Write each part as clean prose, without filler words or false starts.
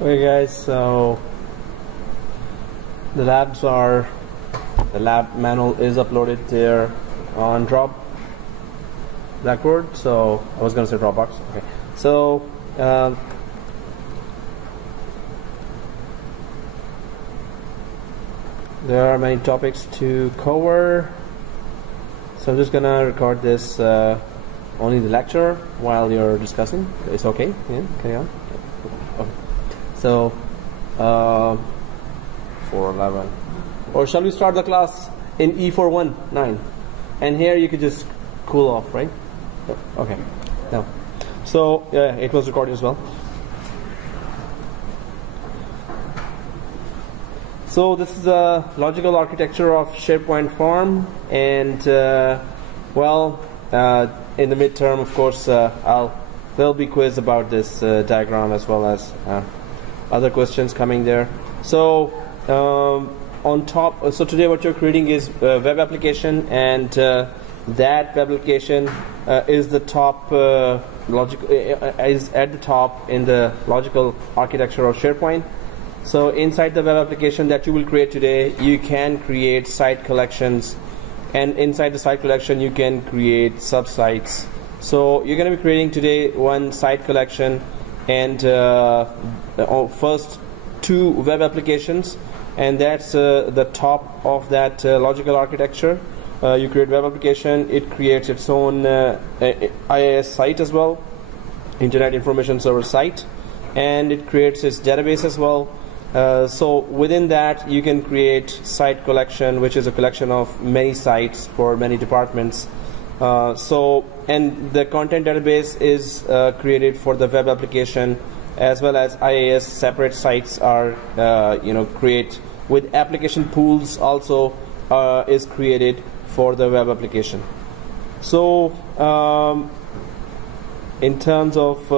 Okay guys, so the lab manual is uploaded there on Blackboard. So I was gonna say Dropbox. Okay, so there are many topics to cover, so I'm just gonna record this only the lecture while you're discussing. It's okay? Yeah, carry on. Okay. So 411, or shall we start the class in E419? And here you could just cool off, right? Okay. No. So it was recorded as well. So this is the logical architecture of SharePoint form, and in the midterm, of course, there'll be quiz about this diagram as well as other questions coming there. So on top, so today what you're creating is a web application, and that web application is the top is at the top in the logical architecture of SharePoint. So inside the web application that you will create today, you can create site collections, and inside the site collection you can create subsites. So you're going to be creating today one site collection and first two web applications, and that's the top of that logical architecture. You create web application, it creates its own IIS site as well, Internet Information Server site, and it creates its database as well. So within that you can create site collection, which is a collection of many sites for many departments. And the content database is created for the web application, as well as IIS separate sites are create with application pools also is created for the web application. So in terms of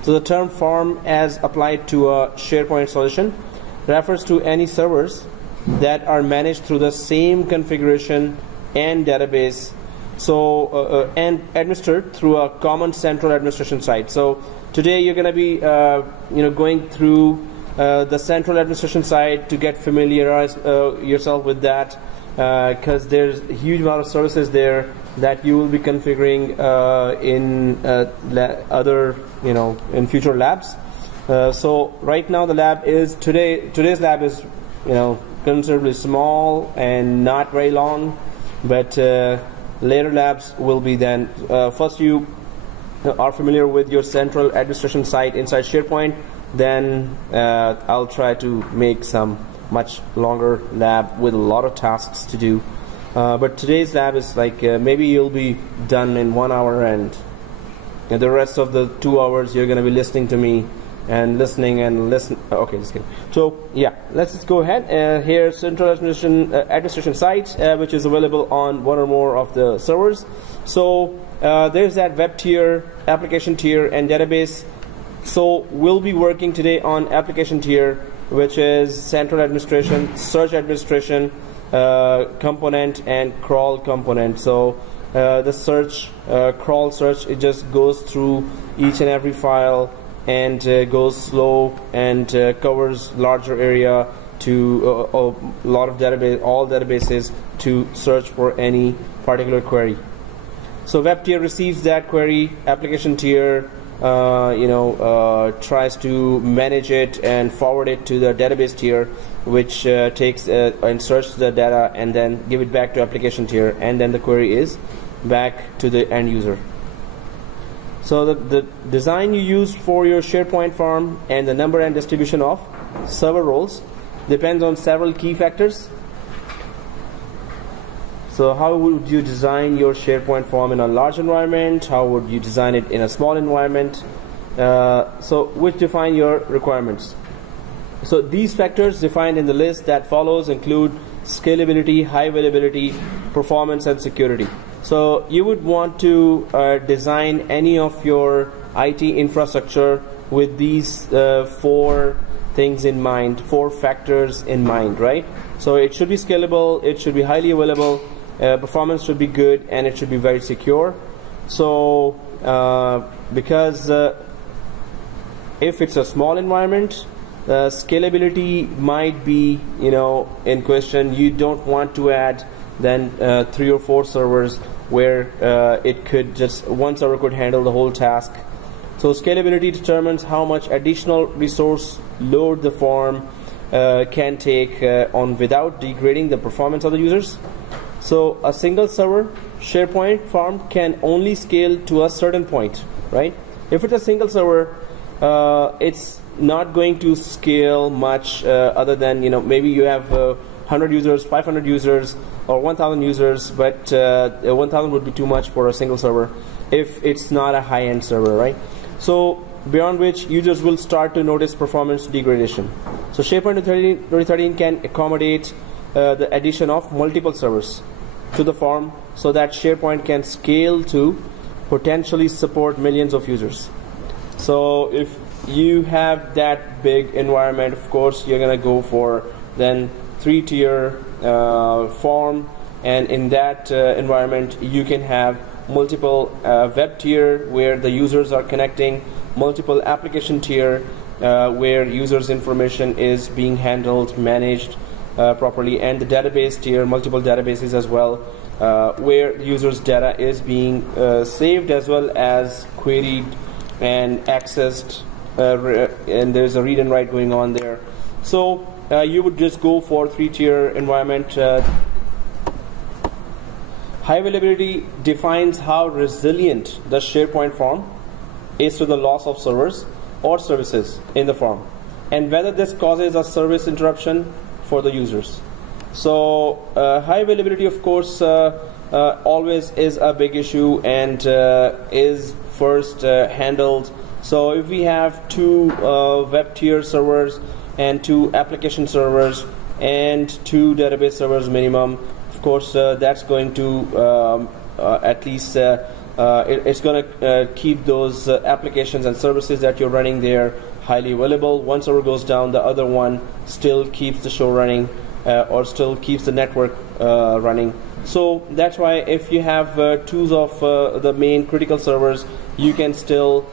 so the term form as applied to a SharePoint solution refers to any servers that are managed through the same configuration and database, so and administered through a common central administration site. So today you're going to be going through the central administration site to get familiarize yourself with that, because there's a huge amount of services there that you will be configuring in in future labs. So right now the lab is today's lab is considerably small and not very long, but later labs will be then first you are familiar with your central administration site inside SharePoint, then I'll try to make some much longer lab with a lot of tasks to do. But today's lab is like maybe you'll be done in 1 hour, and the rest of the 2 hours you're going to be listening to me and listening and listen. Okay, just kidding. So yeah, let's just go ahead. Here, central administration site, which is available on one or more of the servers. So there's that web tier, application tier, and database. So we'll be working today on application tier, which is central administration, search administration component, and crawl component. So the search, crawl search, it just goes through each and every file and goes slow and covers larger area to a lot of all databases to search for any particular query. So web tier receives that query, application tier tries to manage it and forward it to the database tier, which takes and searches the data and then give it back to application tier, and then the query is back to the end user. So the design you use for your SharePoint form and the number and distribution of server roles depends on several key factors. So how would you design your SharePoint form in a large environment? How would you design it in a small environment? So which define your requirements. So these factors defined in the list that follows include scalability, high availability, performance, and security. So you would want to design any of your IT infrastructure with these four things in mind, four factors in mind, right? So it should be scalable, it should be highly available, performance should be good, and it should be very secure. So because If it's a small environment, scalability might be, you know, in question. You don't want to add then 3 or 4 servers where it could just one server could handle the whole task. So scalability determines how much additional resource load the farm can take on without degrading the performance of the users. So a single server SharePoint farm can only scale to a certain point, right? If it's a single server, it's not going to scale much other than, you know, maybe you have 100 users, 500 users, or 1,000 users, but 1,000 would be too much for a single server if it's not a high-end server, right? So beyond which users will start to notice performance degradation. So SharePoint 2013 can accommodate the addition of multiple servers to the farm so that SharePoint can scale to potentially support millions of users. So if you have that big environment, of course you're gonna go for then 3-tier farm, and in that environment you can have multiple web tier where the users are connecting, multiple application tier where users information is being handled, managed properly, and the database tier, multiple databases as well, where users data is being saved as well as queried and accessed, and there's a read and write going on there. So you would just go for 3-tier environment. High availability defines how resilient the SharePoint farm is to the loss of servers or services in the farm, and whether this causes a service interruption for the users. So high availability, of course, always is a big issue and is first handled. So if we have 2 web tier servers and 2 application servers and 2 database servers minimum, of course that's going to at least it's going to keep those applications and services that you're running there highly available. One server goes down, the other one still keeps the show running or still keeps the network running. So that's why if you have 2 of the main critical servers, you can still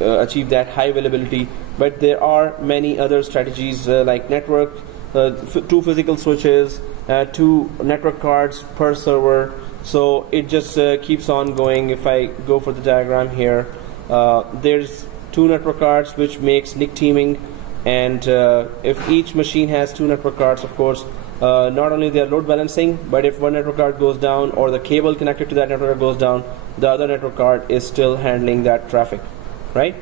achieve that high availability. But there are many other strategies like network, 2 physical switches, 2 network cards per server. So it just keeps on going. If I go for the diagram here, there's 2 network cards, which makes NIC teaming, and if each machine has 2 network cards, of course, not only they are load balancing, but if one network card goes down or the cable connected to that network card goes down, the other network card is still handling that traffic, right?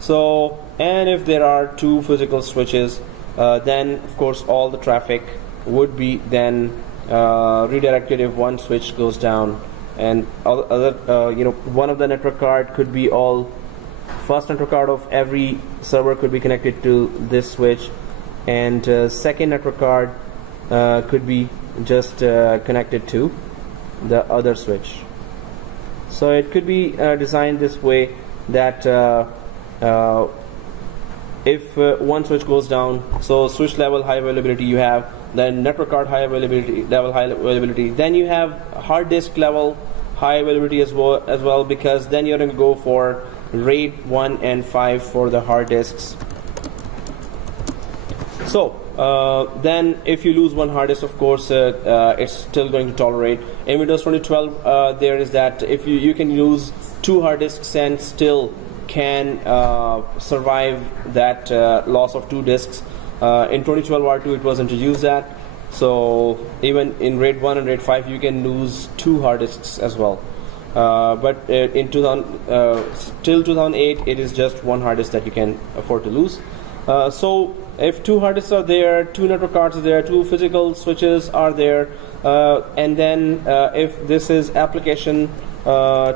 So, and if there are 2 physical switches, then of course all the traffic would be then redirected if one switch goes down, and other one of the network card could be all first network card of every server could be connected to this switch, and second network card could be just connected to the other switch. So it could be designed this way that if one switch goes down, so switch level high availability you have, then network card high availability, then you have hard disk level high availability as well, because then you're going to go for RAID 1 and 5 for the hard disks. So then if you lose one hard disk, of course it's still going to tolerate. In Windows 2012 there is that if you can use 2 hard disks and still can survive that loss of 2 disks. In 2012 R2 it was introduced that, so even in RAID 1 and RAID 5 you can lose 2 hard disks as well, but in till 2008 it is just 1 hard disk that you can afford to lose. So if 2 hard disks are there, 2 network cards are there, 2 physical switches are there, and then if this is application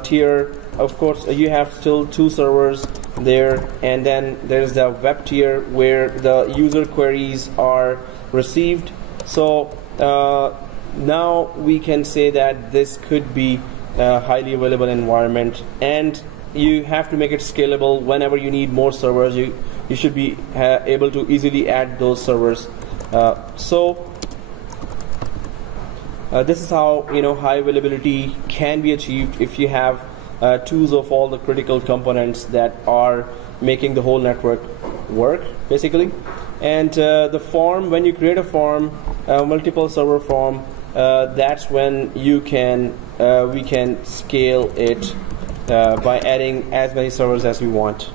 tier, of course you have still 2 servers there, and then there's the web tier where the user queries are received. So now we can say that this could be a highly available environment, and you have to make it scalable. Whenever you need more servers, you should be able to easily add those servers. This is how high availability can be achieved if you have tools of all the critical components that are making the whole network work, basically. And the form, when you create a form, multiple server form, that's when we can scale it by adding as many servers as we want.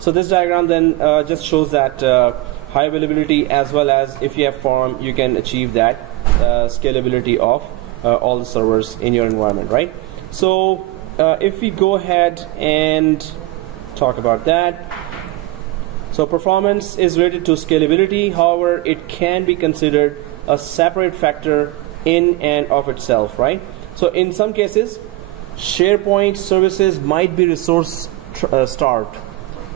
So this diagram then just shows that high availability, as well as if you have form, you can achieve that scalability of all the servers in your environment, right? So if we go ahead and talk about that, so performance is related to scalability. However, it can be considered a separate factor in and of itself, right? So in some cases, SharePoint services might be resource starved,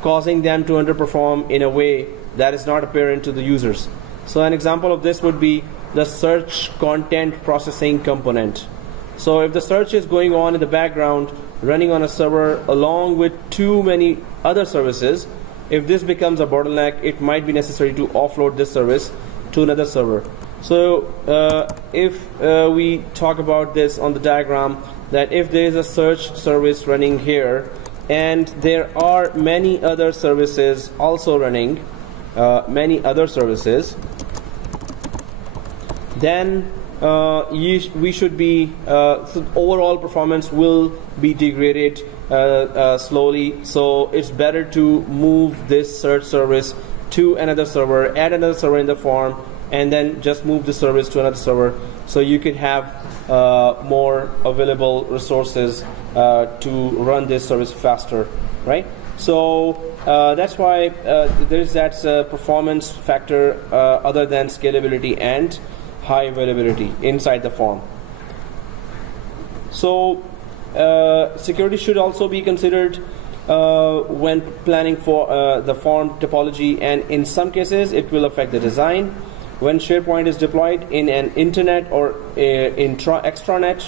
causing them to underperform in a way that is not apparent to the users. So an example of this would be the search content processing component. So if the search is going on in the background, running on a server along with too many other services, if this becomes a bottleneck, it might be necessary to offload this service to another server. So if we talk about this on the diagram, that if there is a search service running here and there are many other services also running, then we should be so overall performance will be degraded slowly. So it's better to move this search service to another server, add another server in the form, and then just move the service to another server, so you could have more available resources to run this service faster, right? So that's why there's that performance factor other than scalability and high availability inside the form. So security should also be considered when planning for the form topology, and in some cases it will affect the design. When SharePoint is deployed in an internet or extranet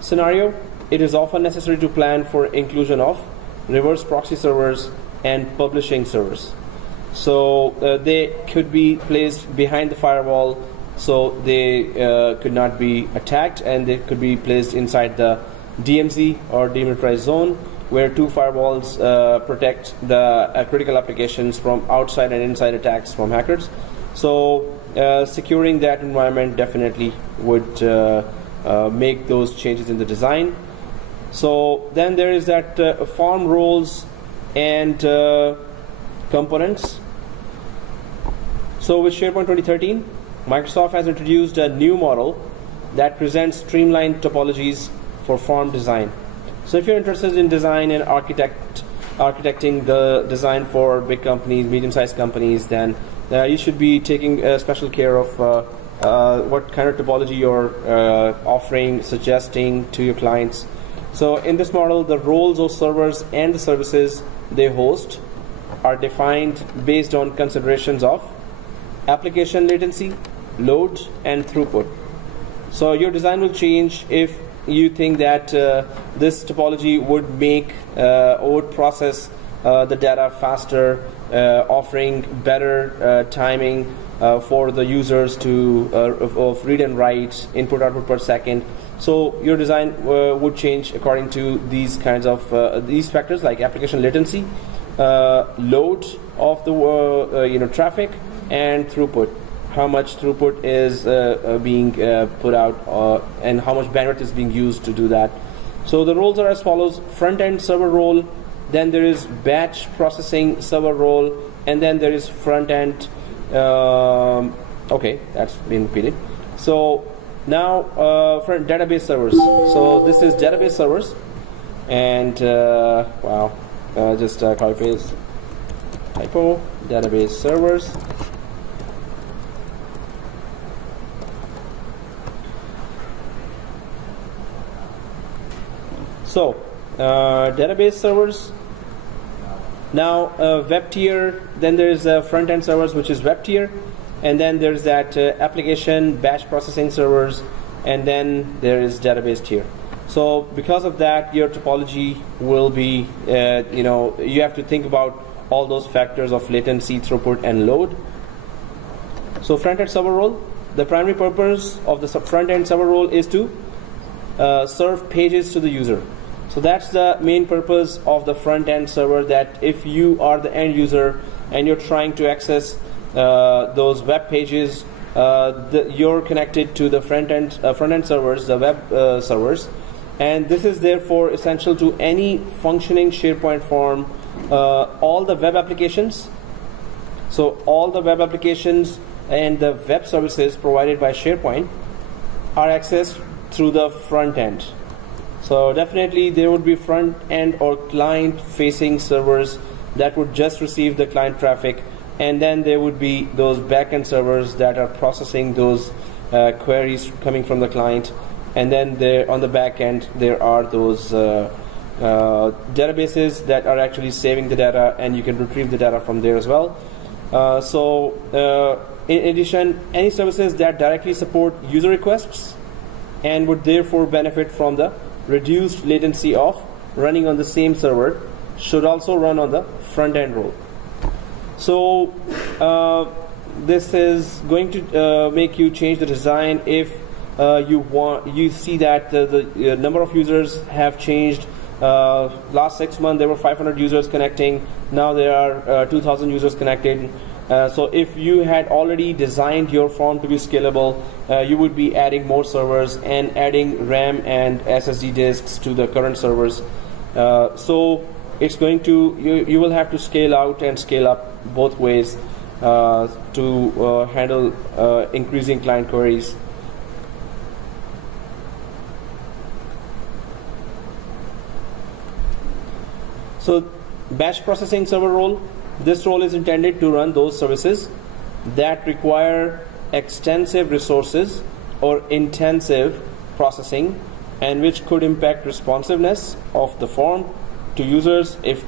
scenario, it is often necessary to plan for inclusion of reverse proxy servers and publishing servers. So they could be placed behind the firewall, so they could not be attacked, and they could be placed inside the DMZ or demilitarized zone, where two firewalls protect the critical applications from outside and inside attacks from hackers. So securing that environment definitely would make those changes in the design. So then there is that form roles and components. So with SharePoint 2013, Microsoft has introduced a new model that presents streamlined topologies for form design. So if you're interested in design and architecting the design for big companies, medium-sized companies, then you should be taking special care of what kind of topology you're offering, suggesting to your clients. So in this model, the roles of servers and the services they host are defined based on considerations of application latency, load, and throughput. So your design will change if you think that this topology would make would process the data faster, offering better timing for the users to of read and write, input output per second. So your design would change according to these kinds of these factors, like application latency, load of the traffic, and throughput. How much throughput is being put out, and how much bandwidth is being used to do that. So the roles are as follows: front-end server role, then there is batch processing server role, and then there is front-end. Okay, that's been repeated. So now for database servers. So this is database servers, and wow, just copy paste typo database servers. So database servers. Now web tier, then there is front-end servers, which is web tier, and then there's that application batch processing servers, and then there is database tier. So because of that, your topology will be, you have to think about all those factors of latency, throughput, and load. So front-end server role, the primary purpose of the front-end server role is to serve pages to the user. So that's the main purpose of the front-end server, that if you are the end user and you're trying to access those web pages, you're connected to the front-end servers, the web servers, and this is therefore essential to any functioning SharePoint form. All the web applications, so all the web applications and the web services provided by SharePoint are accessed through the front end. So definitely there would be front end or client facing servers that would just receive the client traffic, and then there would be those backend servers that are processing those queries coming from the client, and then there on the back end there are those databases that are actually saving the data, and you can retrieve the data from there as well. In addition, any services that directly support user requests and would therefore benefit from the reduced latency of running on the same server should also run on the front end role. So this is going to make you change the design if you see that the number of users have changed. Last 6 months there were 500 users connecting, now there are 2000 users connected. So if you had already designed your form to be scalable, you would be adding more servers and adding RAM and SSD disks to the current servers. So it's going to, you will have to scale out and scale up both ways to handle increasing client queries. So batch processing server role, this role is intended to run those services that require extensive resources or intensive processing, and which could impact responsiveness of the form to users if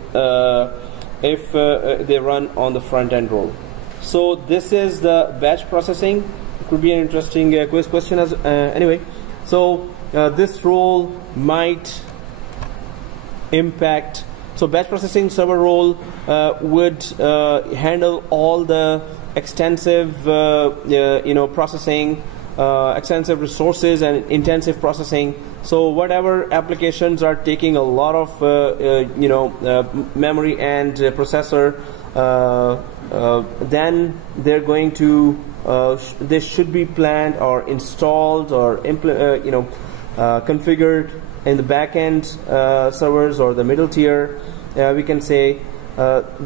they run on the front end role. So this is the batch processing. It could be an interesting quiz question as anyway. So this role might impact. So batch processing server role would handle all the extensive processing, extensive resources and intensive processing. So whatever applications are taking a lot of memory and processor, then they're going to they should be planned or installed or configured in the backend servers or the middle tier. We can say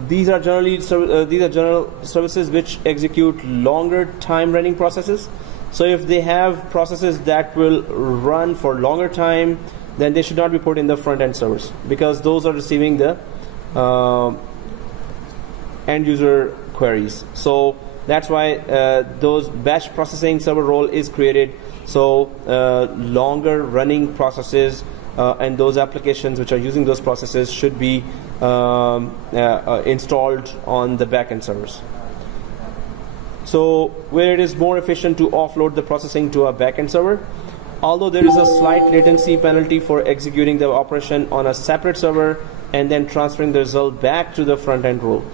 these are general services which execute longer time running processes. So if they have processes that will run for longer time, then they should not be put in the front end servers, because those are receiving the end user queries. So that's why those batch processing server role is created. So longer running processes and those applications which are using those processes should be installed on the backend servers. So where it is more efficient to offload the processing to a backend server, although there is a slight latency penalty for executing the operation on a separate server and then transferring the result back to the front end role.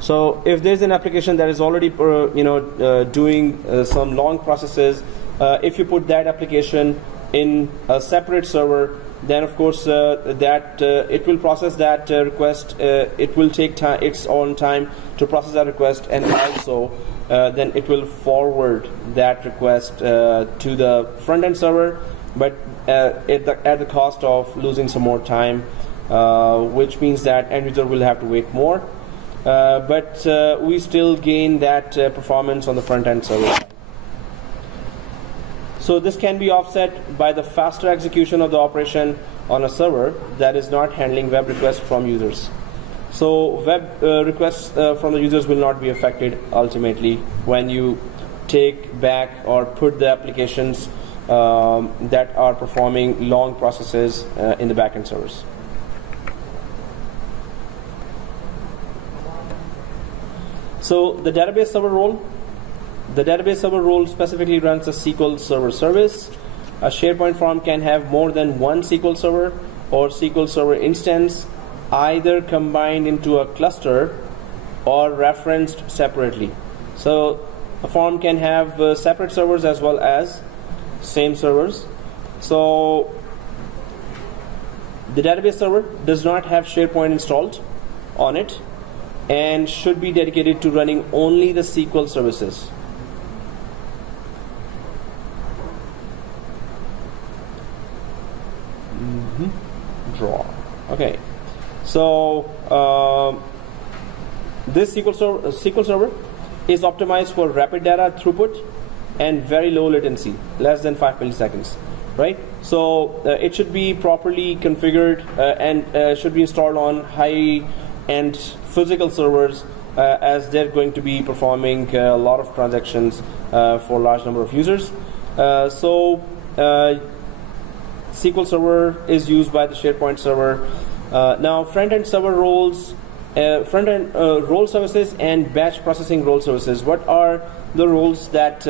So if there's an application that is already doing some long processes, if you put that application in a separate server, then of course it will process that request. It will take its own time to process that request, and also then it will forward that request to the front end server, but at the cost of losing some more time, which means that end user will have to wait more, but we still gain that performance on the front end server. So this can be offset by the faster execution of the operation on a server that is not handling web requests from users. So web requests from the users will not be affected ultimately when you take back or put the applications that are performing long processes in the backend servers. So the database server role. The database server role specifically runs a SQL Server service. A SharePoint form can have more than one SQL Server or SQL Server instance, either combined into a cluster or referenced separately. So a form can have separate servers as well as same servers. So The database server does not have SharePoint installed on it and should be dedicated to running only the SQL services. Draw. Okay. So this SQL server is optimized for rapid data throughput and very low latency, less than 5 milliseconds. Right? So it should be properly configured and should be installed on high-end physical servers as they're going to be performing a lot of transactions for a large number of users. SQL Server is used by the SharePoint server. Now, front-end server roles, front-end role services and batch processing role services. What are the roles that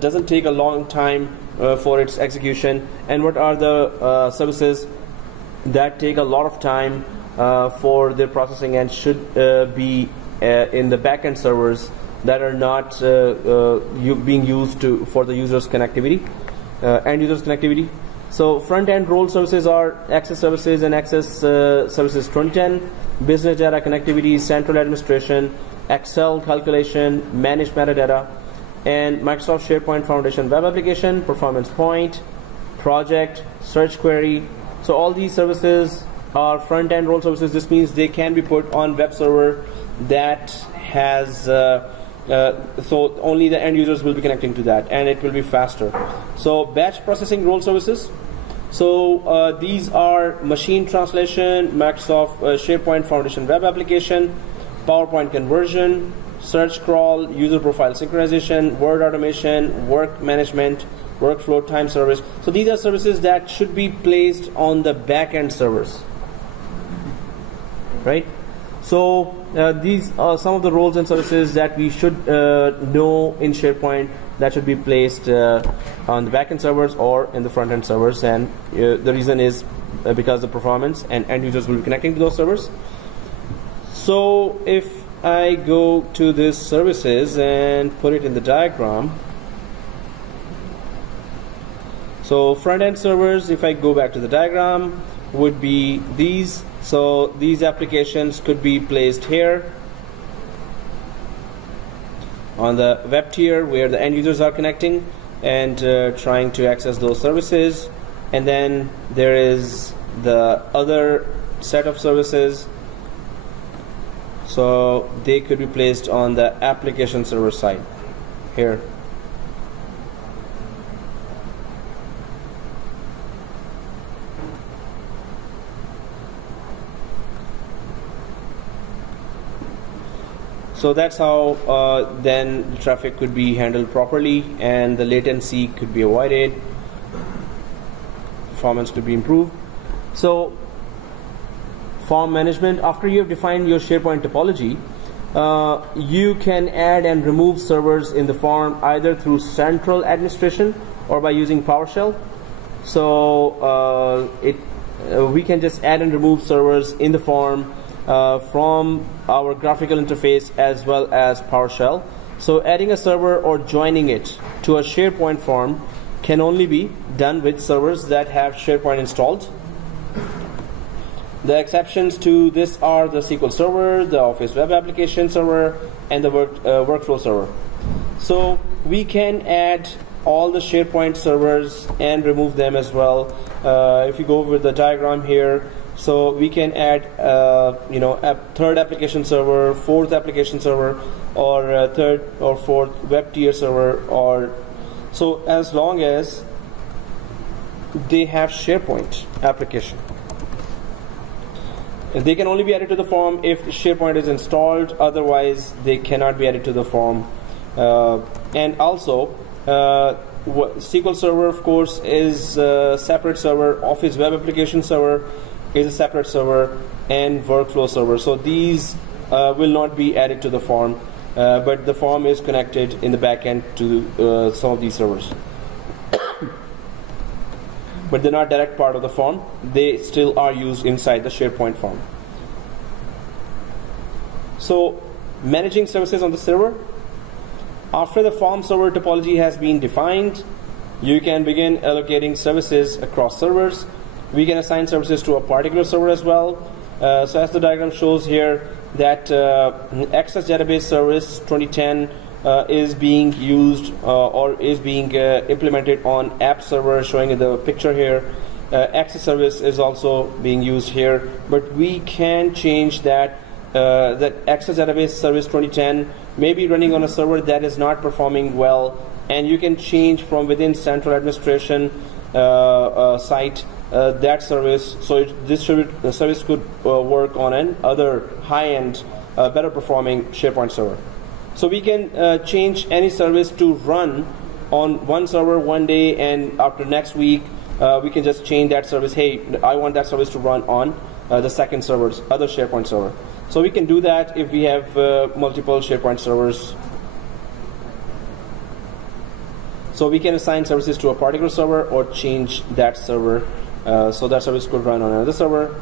doesn't take a long time for its execution, and what are the services that take a lot of time for their processing and should be in the backend servers that are not being used for the users' connectivity, end users' connectivity? So front-end role services are access services and access services 2010, business data connectivity, central administration, Excel calculation, managed metadata, and Microsoft SharePoint Foundation web application, performance point, project, search query. So all these services are front-end role services. This means they can be put on web server that has so only the end users will be connecting to that, and it will be faster. So batch processing role services. So these are machine translation, Microsoft SharePoint Foundation web application, PowerPoint conversion, search crawl, user profile synchronization, word automation, work management, workflow time service. So these are services that should be placed on the back-end servers, right? So these are some of the roles and services that we should know in SharePoint that should be placed on the backend servers or in the front-end servers, and the reason is because the performance and end users will be connecting to those servers. So if I go to this services and put it in the diagram, so front-end servers, if I go back to the diagram, would be these. So these applications could be placed here on the web tier where the end users are connecting and trying to access those services. And then there is the other set of services. So they could be placed on the application server side here. So that's how then the traffic could be handled properly and the latency could be avoided, performance could be improved. So form management, after you have defined your SharePoint topology, you can add and remove servers in the form either through central administration or by using PowerShell. So we can just add and remove servers in the form from our graphical interface as well as PowerShell. So adding a server or joining it to a SharePoint form can only be done with servers that have SharePoint installed. The exceptions to this are the SQL Server, the Office Web Application Server, and the Workflow Server. So we can add all the SharePoint servers and remove them as well. If you go over the diagram here, so we can add a third application server, fourth application server, or a third or fourth web tier server, or so as long as they have SharePoint application. They can only be added to the form if SharePoint is installed, otherwise they cannot be added to the form. And also SQL Server, of course, is a separate server. Office Web Application Server is a separate server, and Workflow Server. So these will not be added to the form, but the form is connected in the backend to some of these servers. But they're not direct part of the form. They still are used inside the SharePoint form. So managing services on the server. After the form server topology has been defined, you can begin allocating services across servers. we can assign services to a particular server as well. So as the diagram shows here, that Access Database Service 2010 is being used or is being implemented on app server, showing in the picture here. Access service is also being used here, but we can change that. That Access Database Service 2010 may be running on a server that is not performing well, and you can change from within central administration site that service. So this service could work on an other high-end, better performing SharePoint server. So we can change any service to run on one server one day, and after next week we can just change that service. Hey, I want that service to run on the second server's other SharePoint server. So we can do that if we have multiple SharePoint servers. So we can assign services to a particular server or change that server so that service could run on another server.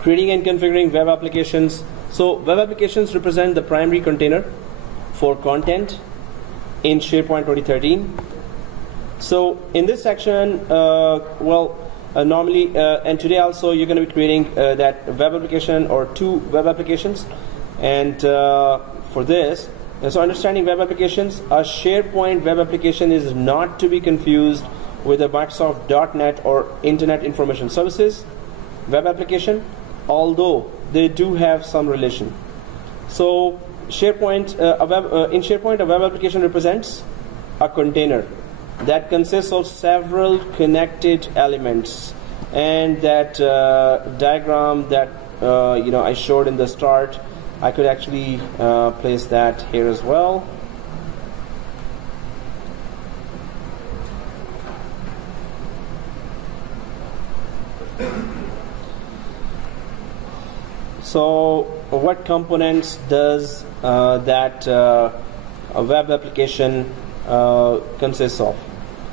Creating and configuring web applications. So web applications represent the primary container for content in SharePoint 2013. So in this section, normally, and today also, you're going to be creating that web application or two web applications. And for this, so understanding web applications, a SharePoint web application is not to be confused with a Microsoft .NET or Internet Information Services web application, although they do have some relation. So SharePoint, in SharePoint, a web application represents a container that consists of several connected elements, and that diagram that I showed in the start, I could actually place that here as well. So what components does that a web application consists of?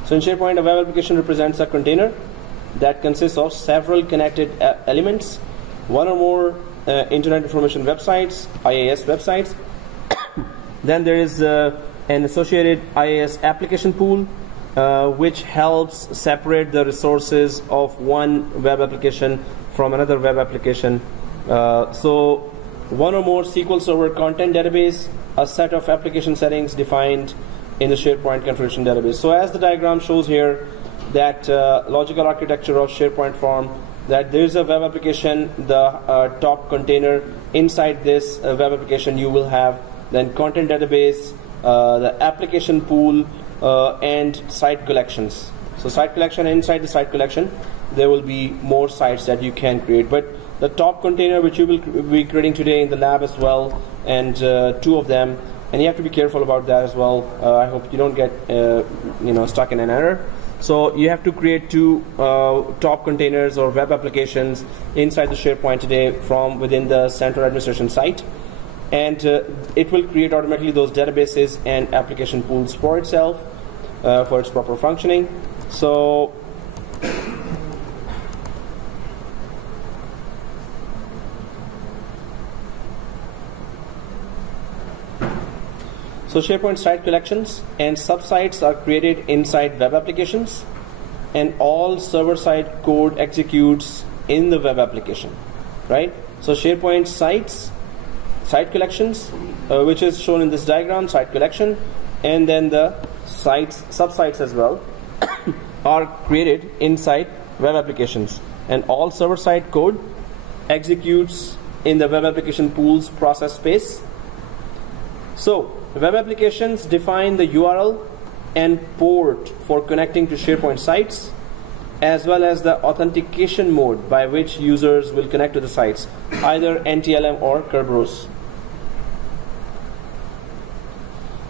So in SharePoint, a web application represents a container that consists of several connected elements, one or more Internet Information websites, IIS websites. Then there is an associated IIS application pool, which helps separate the resources of one web application from another web application. So one or more SQL Server content database, a set of application settings defined in the SharePoint configuration database. So as the diagram shows here, that logical architecture of SharePoint form, that there is a web application, the top container. Inside this web application you will have then content database, the application pool, and site collections. So site collection, inside the site collection there will be more sites that you can create, but the top container which you will be creating today in the lab as well, and two of them, and you have to be careful about that as well. I hope you don't get stuck in an error. So you have to create two top containers or web applications inside the SharePoint today from within the central administration site, and it will create automatically those databases and application pools for itself for its proper functioning. So SharePoint site collections and subsites are created inside web applications, and all server-side code executes in the web application, right? So SharePoint sites, site collections, which is shown in this diagram, site collection, and then the sites, subsites as well, are created inside web applications, and all server-side code executes in the web application pool's process space. So web applications define the URL and port for connecting to SharePoint sites, as well as the authentication mode by which users will connect to the sites, either NTLM or Kerberos.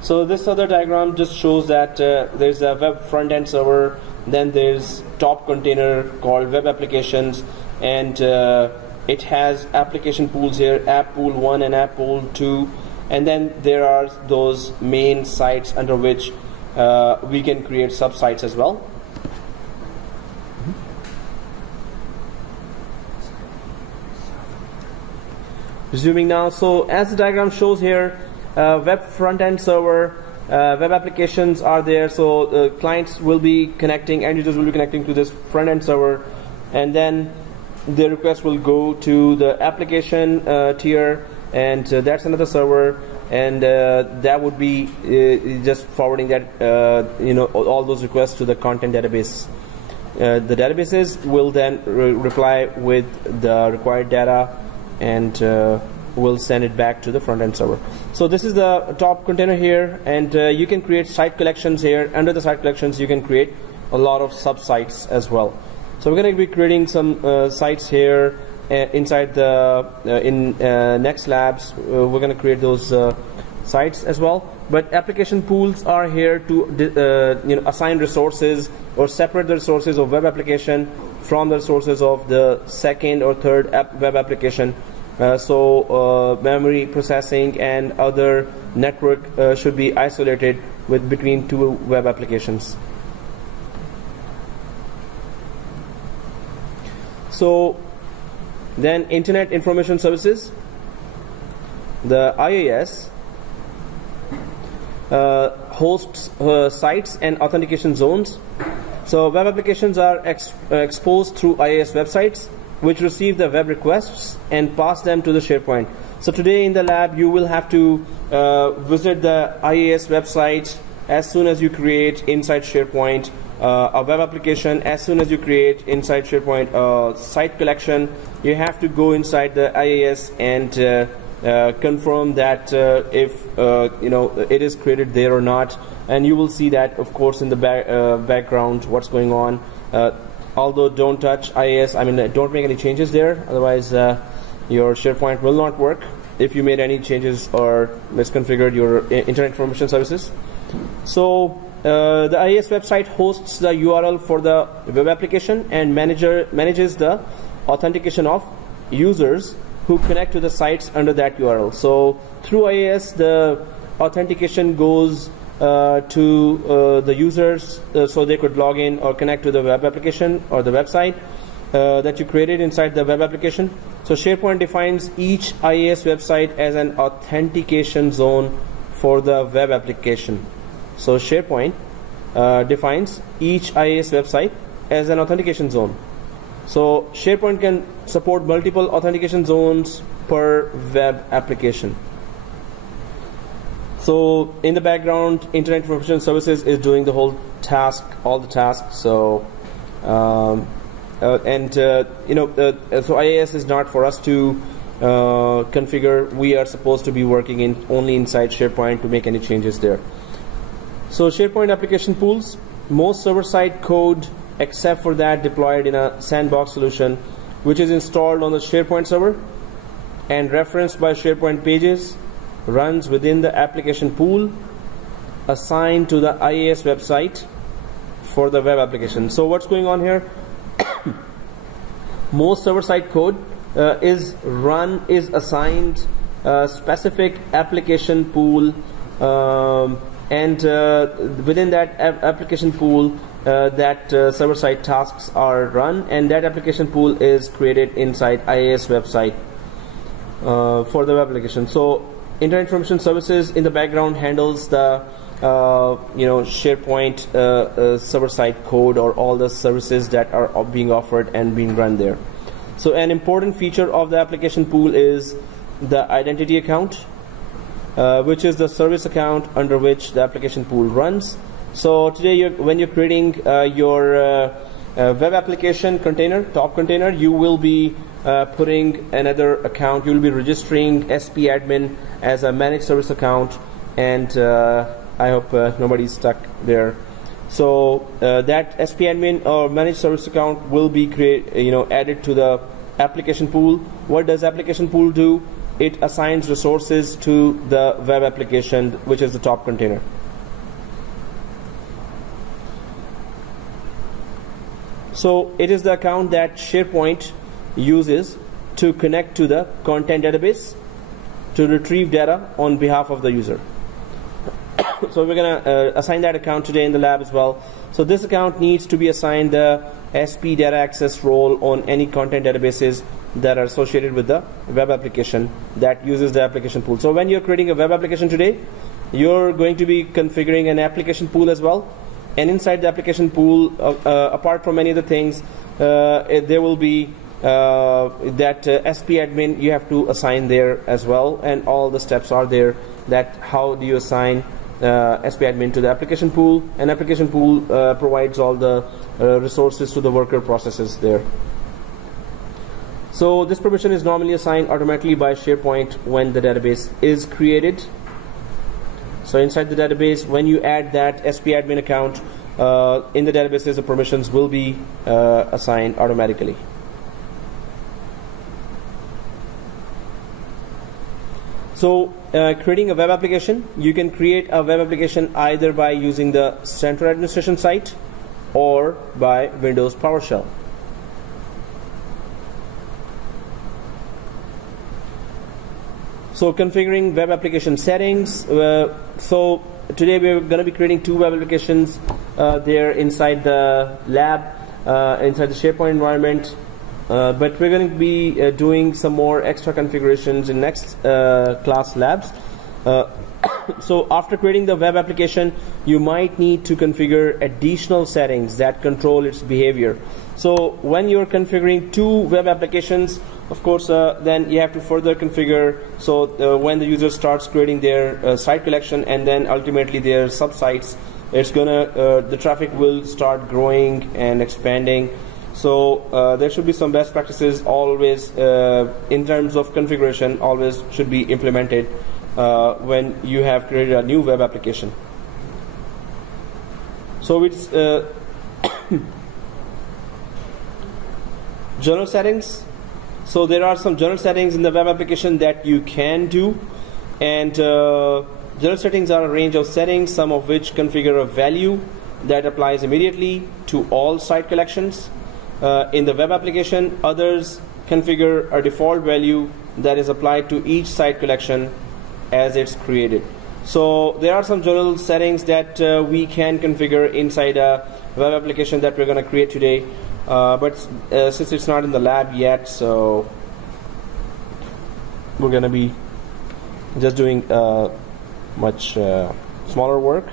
So this other diagram just shows that there's a web front-end server, then there's top container called web applications, and it has application pools here, app pool 1 and app pool 2, and then there are those main sites under which we can create subsites as well. Resuming now, so as the diagram shows here, web front-end server web applications are there, so clients will be connecting, end users will be connecting to this front end server, and then the request will go to the application tier, and that's another server, and that would be just forwarding that all those requests to the content database. The databases will then reply with the required data, and will send it back to the front end server. So this is the top container here, and you can create site collections here. Under the site collections, you can create a lot of sub sites as well. So we're going to be creating some sites here inside the next labs. We're going to create those sites as well. But application pools are here to assign resources or separate the resources of web application from the resources of the second or third web application. So memory processing and other network should be isolated between two web applications. So then Internet Information Services, the IIS, hosts sites and authentication zones. So web applications are exposed through IIS websites, which receive the web requests and pass them to the SharePoint. So today in the lab, you will have to visit the IIS website as soon as you create inside SharePoint a web application. As soon as you create inside SharePoint site collection, you have to go inside the IIS and confirm that if it is created there or not, and you will see that, of course, in the background what's going on. Although don't touch IIS, don't make any changes there, otherwise your SharePoint will not work if you made any changes or misconfigured your Internet Information Services. So the IIS website hosts the URL for the web application and manages the authentication of users who connect to the sites under that URL. So through IIS, the authentication goes to the users so they could log in or connect to the web application or the website that you created inside the web application. So SharePoint defines each IIS website as an authentication zone for the web application. So SharePoint defines each IIS website as an authentication zone. So SharePoint can support multiple authentication zones per web application. So in the background, Internet Information Services is doing the whole task, all the tasks. So so IIS is not for us to configure. We are supposed to be working only inside SharePoint to make any changes there. So SharePoint application pools, most server-side code except for that deployed in a sandbox solution, which is installed on the SharePoint server and referenced by SharePoint pages, runs within the application pool assigned to the IIS website for the web application. So what's going on here? Most server-side code is assigned specific application pool, and within that application pool, that server-side tasks are run, and that application pool is created inside IIS website for the web application. So Internet Information Services in the background handles the SharePoint server-side code or all the services that are being offered and being run there. So an important feature of the application pool is the identity account, which is the service account under which the application pool runs. So today, when you're creating your web application container, top container, you will be putting another account. You will be registering SP admin as a managed service account, and I hope nobody's stuck there. So that SP admin or managed service account will be added to the application pool. What does application pool do? It assigns resources to the web application, which is the top container. So it is the account that SharePoint uses to connect to the content database to retrieve data on behalf of the user. So we're going to assign that account today in the lab as well. So this account needs to be assigned the SP data access role on any content databases that are associated with the web application that uses the application pool. So when you're creating a web application today, you're going to be configuring an application pool as well. And inside the application pool, apart from many other things, there will be that SP admin you have to assign there as well, and all the steps are there. That how do you assign SP admin to the application pool, and application pool provides all the resources to the worker processes there. So this permission is normally assigned automatically by SharePoint when the database is created. So inside the database, when you add that SP admin account in the databases, the permissions will be assigned automatically. So creating a web application, you can create a web application either by using the central administration site or by Windows PowerShell. So configuring web application settings. So today we're going to be creating two web applications there inside the lab, inside the SharePoint environment. But we're going to be doing some more extra configurations in next class labs. So after creating the web application, you might need to configure additional settings that control its behavior. So when you're configuring two web applications, of course, then you have to further configure. So when the user starts creating their site collection and then ultimately their subsites, it's gonna the traffic will start growing and expanding. So there should be some best practices always in terms of configuration, always should be implemented when you have created a new web application. So it's general settings. So there are some general settings in the web application that you can do, and general settings are a range of settings, some of which configure a value that applies immediately to all site collections. In the web application, others configure a default value that is applied to each site collection as it's created. So there are some general settings that we can configure inside a web application that we're going to create today. But since it's not in the lab yet, so we're going to be just doing much smaller work.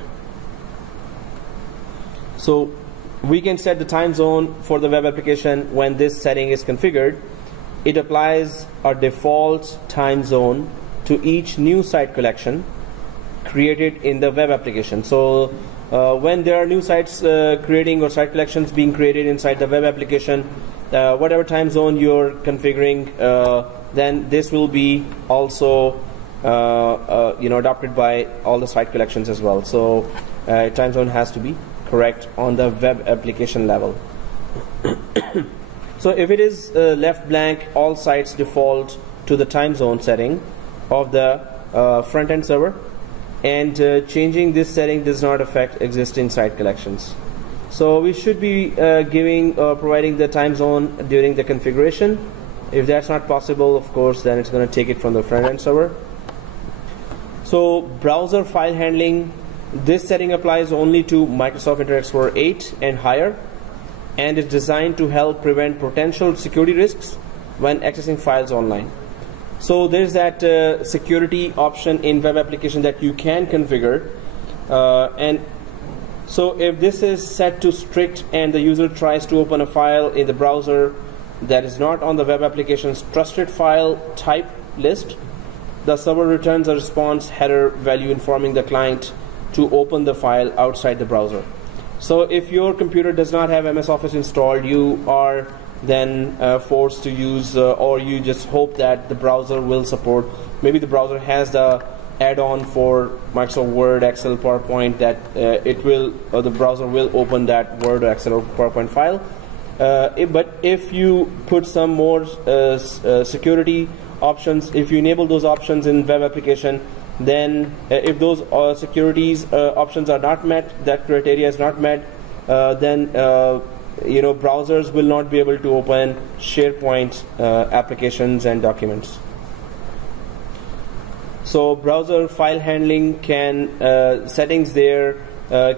So we can set the time zone for the web application. When this setting is configured, it applies a default time zone to each new site collection created in the web application. So when there are new sites creating or site collections being created inside the web application, whatever time zone you're configuring, then this will be also adopted by all the site collections as well. So time zone has to be correct on the web application level. So if it is left blank, all sites default to the time zone setting of the front-end server, and changing this setting does not affect existing site collections. So we should be providing the time zone during the configuration. If that's not possible, of course, then it's going to take it from the front-end server. So browser file handling, this setting applies only to Microsoft Internet Explorer 8 and higher, and is designed to help prevent potential security risks when accessing files online. So there's that security option in web application that you can configure, and so if this is set to strict and the user tries to open a file in the browser that is not on the web application's trusted file type list, the server returns a response header value informing the client to open the file outside the browser. So if your computer does not have MS Office installed, you are then forced to use or you just hope that the browser will support. Maybe the browser has the add-on for Microsoft Word, Excel, PowerPoint that the browser will open that Word or Excel or PowerPoint file. But if you put some more security options, if you enable those options in web application, then if those securities options are not met, that criteria is not met, then browsers will not be able to open SharePoint applications and documents. So browser file handling settings there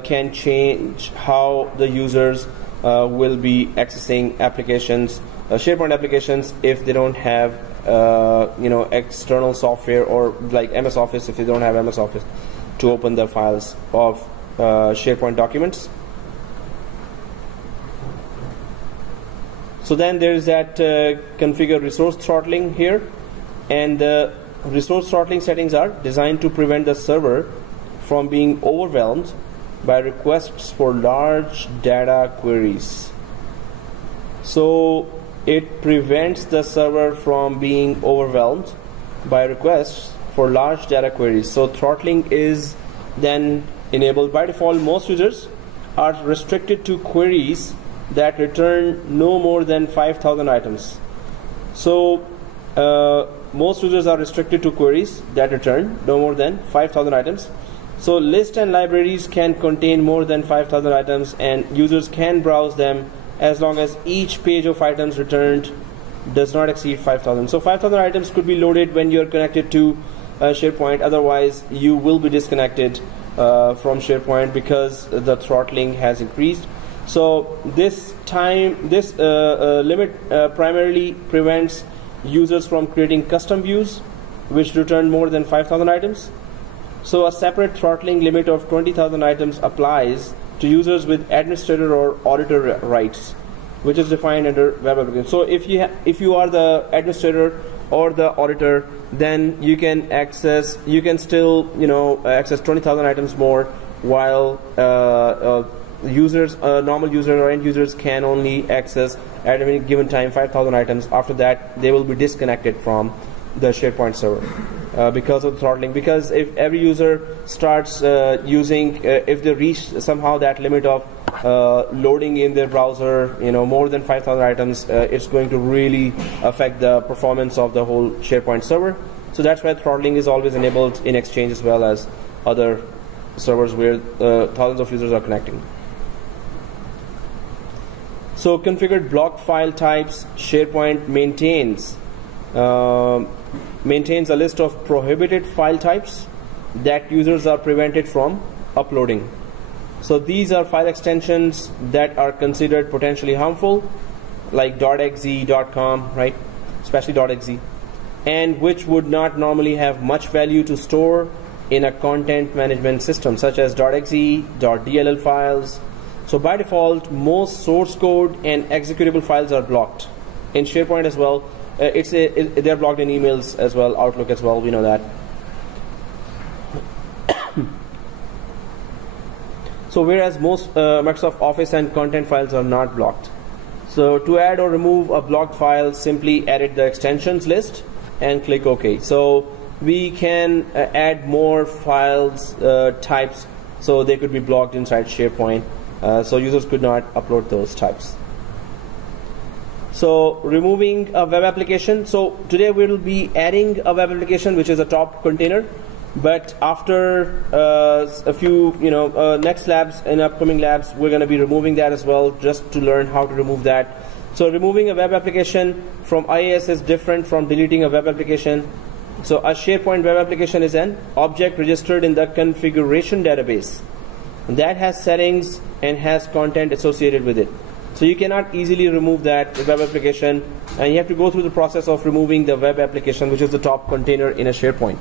can change how the users will be accessing applications, SharePoint applications, if they don't have external software, or like MS Office if they don't have MS Office. to open the files of SharePoint documents. So then there is that configure resource throttling here, and the resource throttling settings are designed to prevent the server from being overwhelmed by requests for large data queries. So it prevents the server from being overwhelmed by requests for large data queries. So throttling is then enabled. By default, most users are restricted to queries that return no more than 5,000 items. So most users are restricted to queries that return no more than 5,000 items. So lists and libraries can contain more than 5,000 items, and users can browse them as long as each page of items returned does not exceed 5,000. So 5,000 items could be loaded when you're connected to SharePoint. Otherwise, you will be disconnected from SharePoint because the throttling has increased. So this limit primarily prevents users from creating custom views which return more than 5,000 items. So a separate throttling limit of 20,000 items applies to users with administrator or auditor rights, which is defined under web application. So if you are the administrator or the auditor, then you can still access 20,000 items more, while users, normal users or end users can only access at any given time 5,000 items. After that, they will be disconnected from the SharePoint server because of the throttling. Because if every user starts using, if they reach somehow that limit of loading in their browser, more than 5,000 items, it's going to really affect the performance of the whole SharePoint server. So that's why throttling is always enabled in Exchange as well as other servers where thousands of users are connecting. So configured block file types. SharePoint maintains a list of prohibited file types that users are prevented from uploading. So these are file extensions that are considered potentially harmful, like .exe, .com, right? Especially .exe, and which would not normally have much value to store in a content management system, such as .exe, .dll files. So by default, most source code and executable files are blocked in SharePoint as well. They're blocked in emails as well, Outlook as well. We know that. So whereas most Microsoft Office and content files are not blocked. So to add or remove a blocked file, simply edit the extensions list and click OK. So we can add more files types, so they could be blocked inside SharePoint. So users could not upload those types. So removing a web application. So today we will be adding a web application, which is a top container. But after a few, next labs and upcoming labs, we're going to be removing that as well, just to learn how to remove that. So removing a web application from IIS is different from deleting a web application. So a SharePoint web application is an object registered in the configuration database that has settings and has content associated with it. So you cannot easily remove that web application, and you have to go through the process of removing the web application, which is the top container in a SharePoint.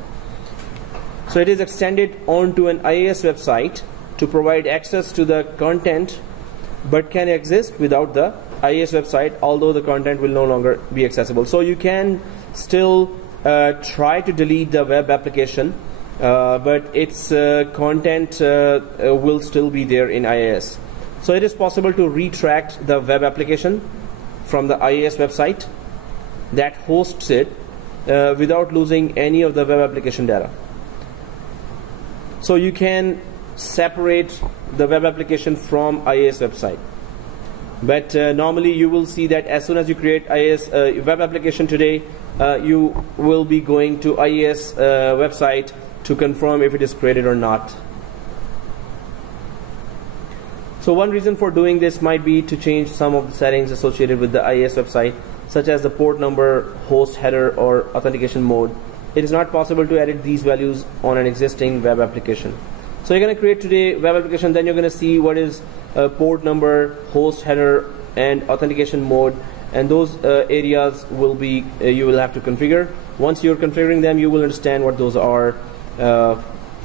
So it is extended onto an IIS website to provide access to the content, but can exist without the IIS website, although the content will no longer be accessible. So you can still try to delete the web application, but its content will still be there in IIS. So it is possible to retract the web application from the IIS website that hosts it without losing any of the web application data. So you can separate the web application from IIS website. But normally you will see that as soon as you create IIS web application today, you will be going to IIS website to confirm if it is created or not. So one reason for doing this might be to change some of the settings associated with the IIS website, such as the port number, host header, or authentication mode. It is not possible to edit these values on an existing web application. So you're going to create today web application, then you're going to see what is port number, host header, and authentication mode, and those areas will be you will have to configure. Once you're configuring them, you will understand what those are.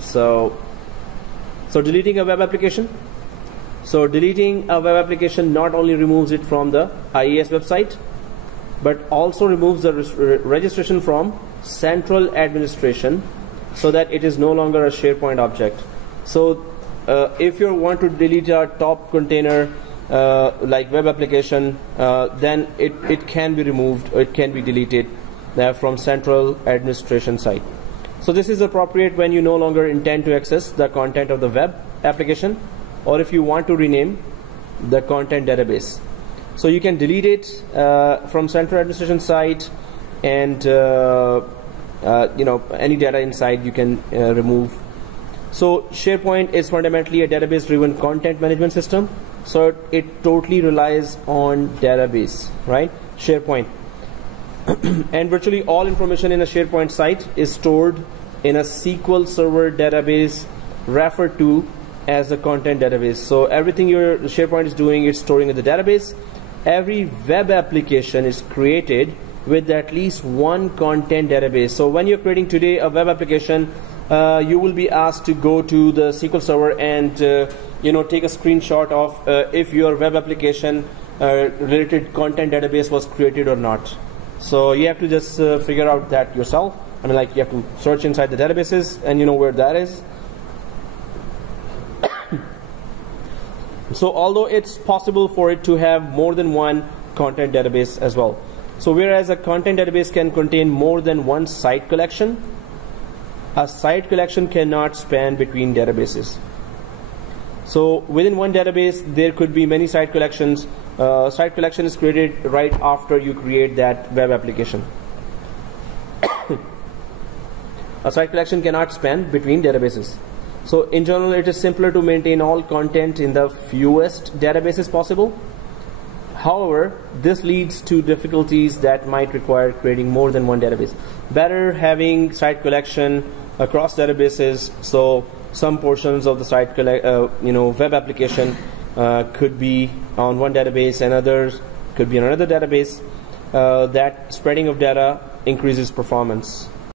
So So deleting a web application. So deleting a web application not only removes it from the IIS website, but also removes the registration from central administration, so that it is no longer a SharePoint object. So if you want to delete a top container like web application, then it can be removed, or it can be deleted from central administration side. So this is appropriate when you no longer intend to access the content of the web application, or if you want to rename the content database. So you can delete it from central administration side, and any data inside you can remove. So SharePoint is fundamentally a database driven content management system, so it totally relies on database, right? SharePoint. And virtually all information in a SharePoint site is stored in a SQL Server database referred to as a content database. So everything your SharePoint is doing, it's storing in the database. Every web application is created with at least one content database. So when you're creating today a web application, you will be asked to go to the SQL Server and take a screenshot of if your web application related content database was created or not. So you have to just figure out that yourself. I mean, like, you have to search inside the databases and you know where that is. So although it's possible for it to have more than one content database as well. So whereas a content database can contain more than one site collection, a site collection cannot span between databases. So within one database there could be many site collections. Site collection is created right after you create that web application. A site collection cannot span between databases. So in general, it is simpler to maintain all content in the fewest databases possible. However, this leads to difficulties that might require creating more than one database. Better having site collection across databases, so some portions of the site web application could be on one database and others could be on another database. That spreading of data increases performance.